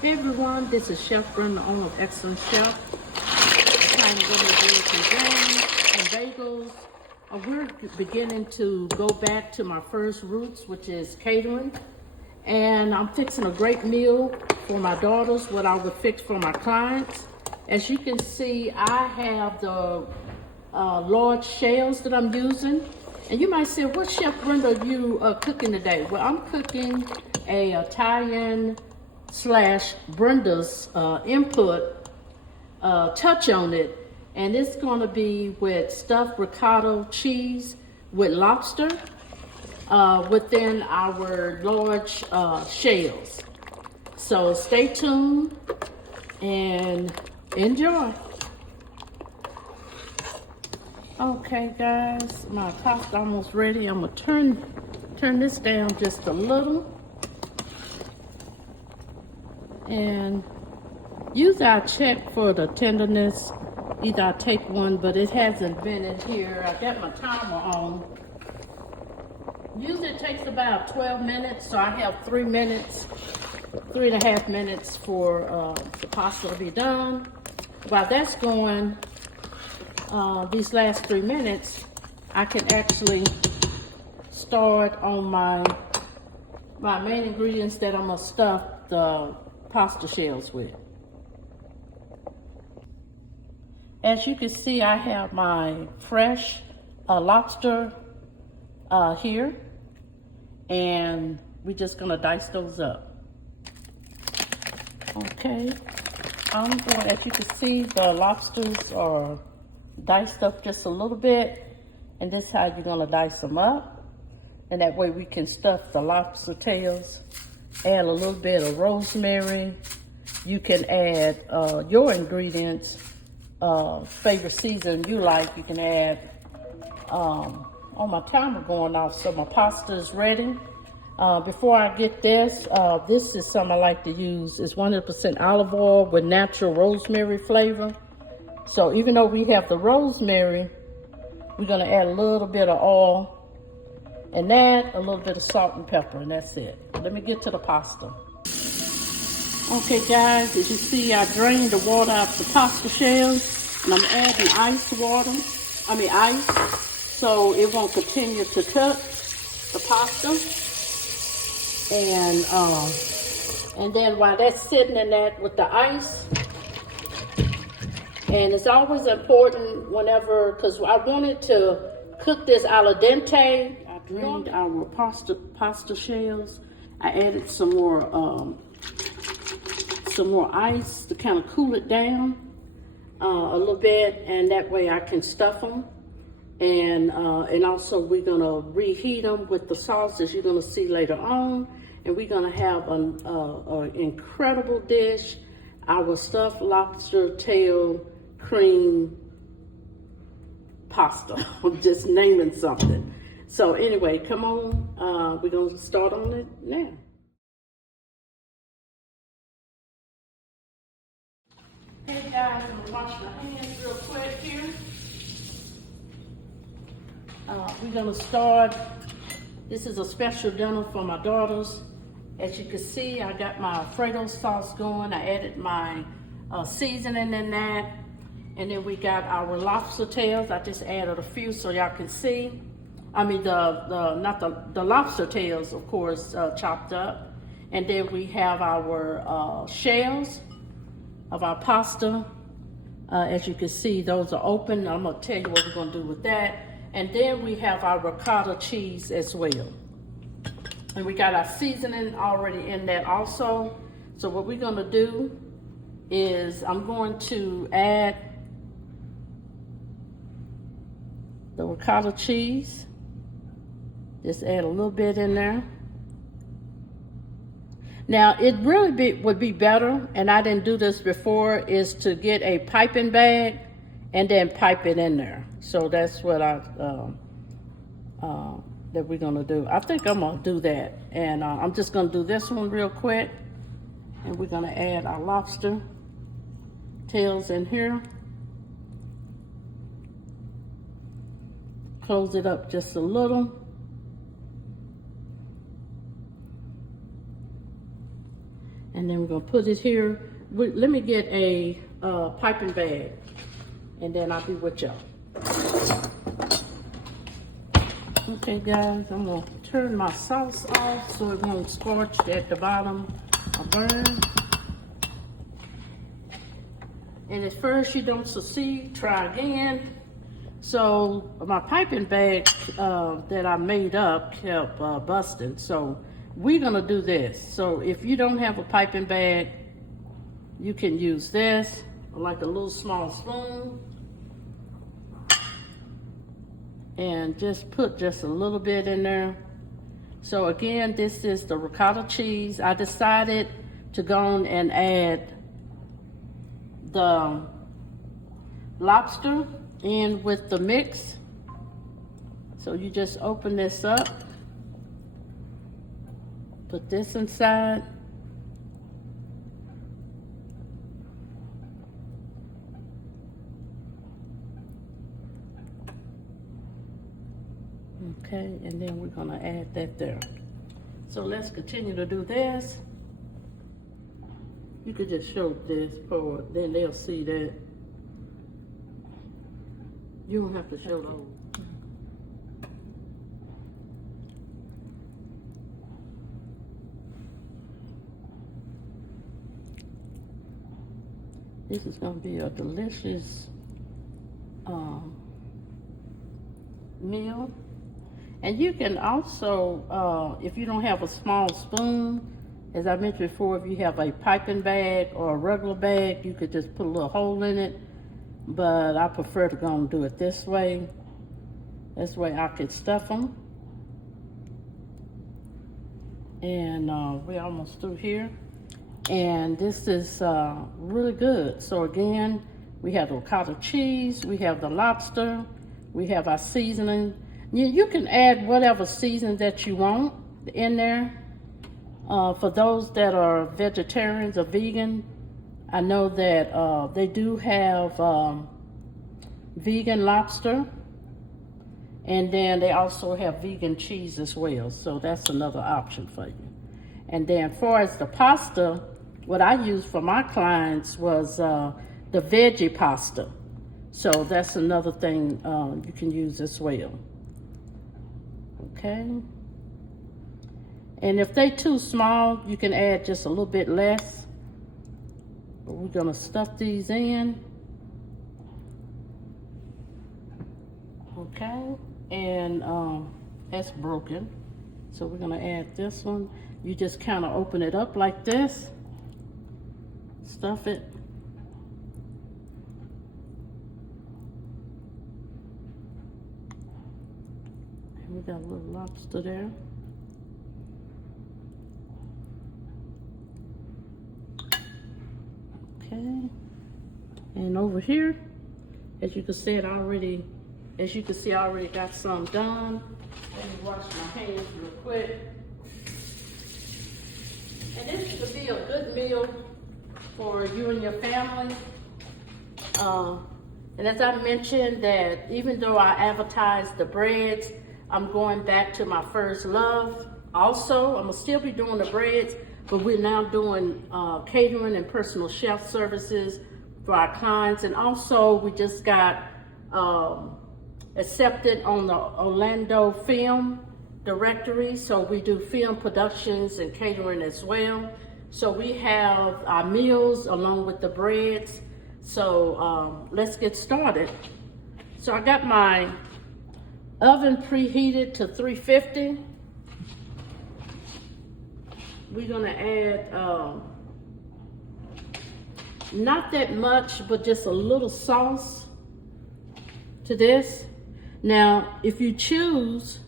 Hey everyone, this is Chef Brenda, owner of Excellent Chef. Trying to go to some jams and bagels. We're beginning to go back to my first roots, which is catering. And I'm fixing a great meal for my daughters, what I would fix for my clients. As you can see, I have the large shells that I'm using. And you might say, what Chef Brenda are you cooking today? Well, I'm cooking a Italian / Brenda's input touch on it. And it's gonna be with stuffed ricotta cheese with lobster within our large shells. So stay tuned and enjoy. Okay guys, my pasta almost ready. I'm gonna turn this down just a little. And usually I check for the tenderness. Either I take one, but it hasn't been in here. I got my timer on. Usually it takes about 12 minutes, so I have 3 minutes, 3.5 minutes for the pasta to be done. While that's going, these last 3 minutes, I can actually start on my main ingredients that I'm gonna stuff the pasta shells with. As you can see, I have my fresh lobster here, and we're just gonna dice those up. Okay, I'm going, as you can see, the lobsters are diced up just a little bit, and this is how you're gonna dice them up, and that way we can stuff the lobster tails. Add a little bit of rosemary. You can add your ingredients, favorite season you like. You can add, on my timer going off, so my pasta is ready. Before I get this, this is something I like to use. It's 100% olive oil with natural rosemary flavor. So even though we have the rosemary, we're gonna add a little bit of oil and that, a little bit of salt and pepper, and that's it. Let me get to the pasta. Okay guys, as you see, I drained the water out the pasta shells, and I'm adding ice, so it won't continue to cook the pasta. And then while that's sitting in that with the ice, and it's always important whenever, because I wanted to cook this al dente. I drained our pasta shells. I added some more ice to kind of cool it down a little bit, and that way I can stuff them. And also we're gonna reheat them with the sauce, as you're gonna see later on. And we're gonna have an incredible dish, our stuffed lobster tail cream pasta. I'm just naming something. So anyway, come on, we're gonna start on it now. Hey guys, I'm gonna wash my hands real quick here. We're gonna start, this is a special dinner for my daughters. As you can see, I got my Alfredo sauce going. I added my seasoning in that. And then we got our lobster tails. I just added a few so y'all can see. I mean, the lobster tails, of course, chopped up. And then we have our shells of our pasta. As you can see, those are open. I'm gonna tell you what we're gonna do with that. And then we have our ricotta cheese as well. And we got our seasoning already in that also. So what we're gonna do is I'm going to add the ricotta cheese. Just add a little bit in there. Now, it really would be better, and I didn't do this before, is to get a piping bag and then pipe it in there. So that's what that we're gonna do. I think I'm gonna do that. And I'm just gonna do this one real quick. And we're gonna add our lobster tails in here. Close it up just a little. And then we're gonna put it here. Let me get a piping bag, and then I'll be with y'all. Okay guys, I'm gonna turn my sauce off so it won't scorch at the bottom or burn. And at first you don't succeed, try again. So my piping bag that I made up kept busting. So we're gonna do this. So if you don't have a piping bag, you can use this, like a little small spoon. And just put just a little bit in there. So again, this is the ricotta cheese. I decided to go on and add the lobster in with the mix. So you just open this up, put this inside. Okay, and then we're gonna add that there. So let's continue to do this. You could just show this part, then they'll see that. You don't have to show those. This is gonna be a delicious meal. And you can also, if you don't have a small spoon, as I mentioned before, if you have a piping bag or a regular bag, you could just put a little hole in it. But I prefer to go and do it this way. This way I could stuff them. And we're almost through here. And this is really good. So again, we have the ricotta cheese, we have the lobster, we have our seasoning. You can add whatever seasoning that you want in there. For those that are vegetarians or vegan, I know that they do have vegan lobster, and then they also have vegan cheese as well. So that's another option for you. And then as far as the pasta, what I used for my clients was the veggie pasta. So that's another thing you can use as well. Okay. And if they're too small, you can add just a little bit less. But we're gonna stuff these in. Okay, and that's broken. So we're gonna add this one. You just kind of open it up like this. Stuff it. And we got a little lobster there. Okay, and over here, as you can see, I already got some done. Let me wash my hands real quick. And this could be a good meal for you and your family. And as I mentioned, that even though I advertised the breads, I'm going back to my first love. Also, I'm gonna still be doing the breads, but we're now doing catering and personal chef services for our clients. And also we just got accepted on the Orlando Film Directory. So we do film productions and catering as well. So we have our meals along with the breads. So let's get started. So I got my oven preheated to 350. We're gonna add not that much, but just a little sauce to this. Now, if you choose,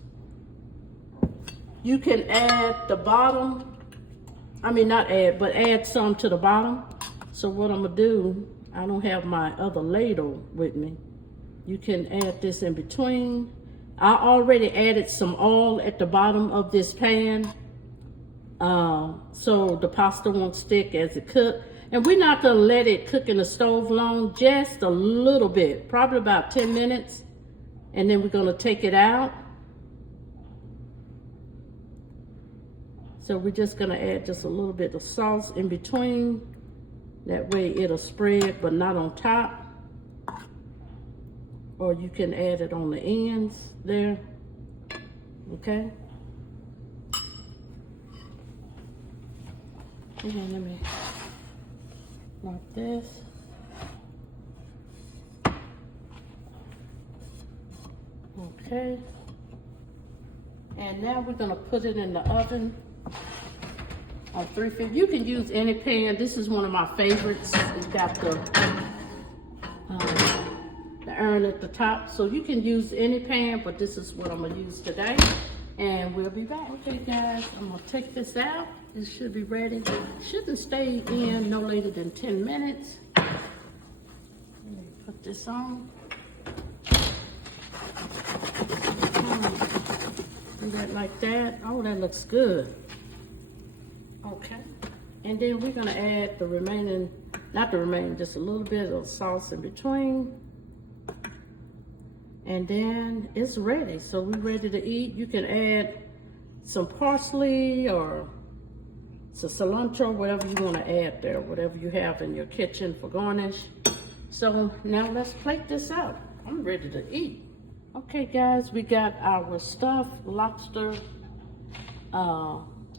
you can add the bottom. I mean, not add, but add some to the bottom. So what I'm gonna do, I don't have my other ladle with me. You can add this in between. I already added some oil at the bottom of this pan. So the pasta won't stick as it cooks. And we're not gonna let it cook in the stove long, just a little bit, probably about 10 minutes. And then we're gonna take it out. So So we're just gonna add just a little bit of sauce in between. That way it'll spread, but not on top. Or you can add it on the ends there, okay? And then let me like this. Okay. And now we're gonna put it in the oven on 350. You can use any pan. This is one of my favorites. It's got the urn at the top. So you can use any pan, but this is what I'm gonna use today. And we'll be back. Okay guys, I'm gonna take this out. It should be ready. It shouldn't stay in no later than 10 minutes. Let me put this on. Do that like that. Oh, that looks good. Okay. And then we're gonna add the remaining, not the remaining, just a little bit of sauce in between. And then it's ready. So we're ready to eat. You can add some parsley or some cilantro, whatever you want to add there, whatever you have in your kitchen for garnish. So now let's plate this out. I'm ready to eat. Okay guys, we got our stuffed lobster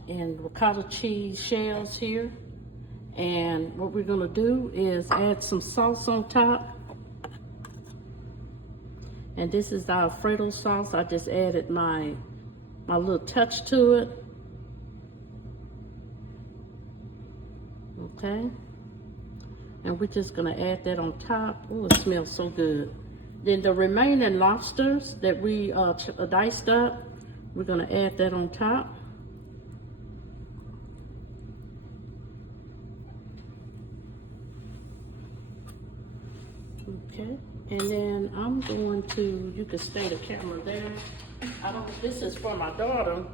and ricotta cheese shells here. And what we're gonna do is add some sauce on top. And this is the Alfredo sauce. I just added my little touch to it. Okay. And we're just gonna add that on top. Oh, it smells so good. Then the remaining lobsters that we diced up, we're gonna add that on top. Okay. And then I'm going to, you can stay the camera there. This is for my daughter.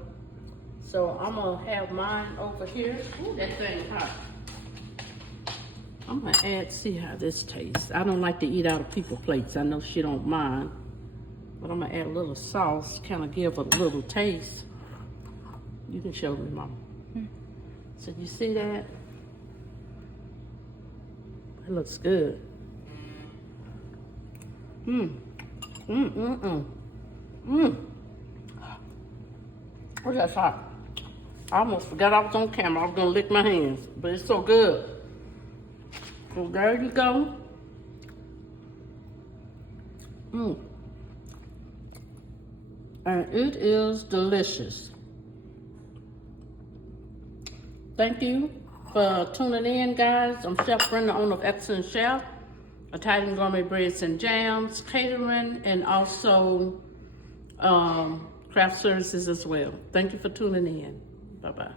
So I'm gonna have mine over here. Ooh, that thing hot. I'm gonna add, see how this tastes. I don't like to eat out of people's plates. I know she don't mind. But I'm gonna add a little sauce, kind of give it a little taste. You can show me, Mama. So you see that? It looks good. Oh, that's hot. I almost forgot I was on camera. I was gonna lick my hands, but it's so good. So there you go. And it is delicious. Thank you for tuning in, guys. I'm Chef Brenda, owner of Excellent Chef, Italian Gourmet Breads and Jams, catering, and also craft services as well. Thank you for tuning in. Bye-bye.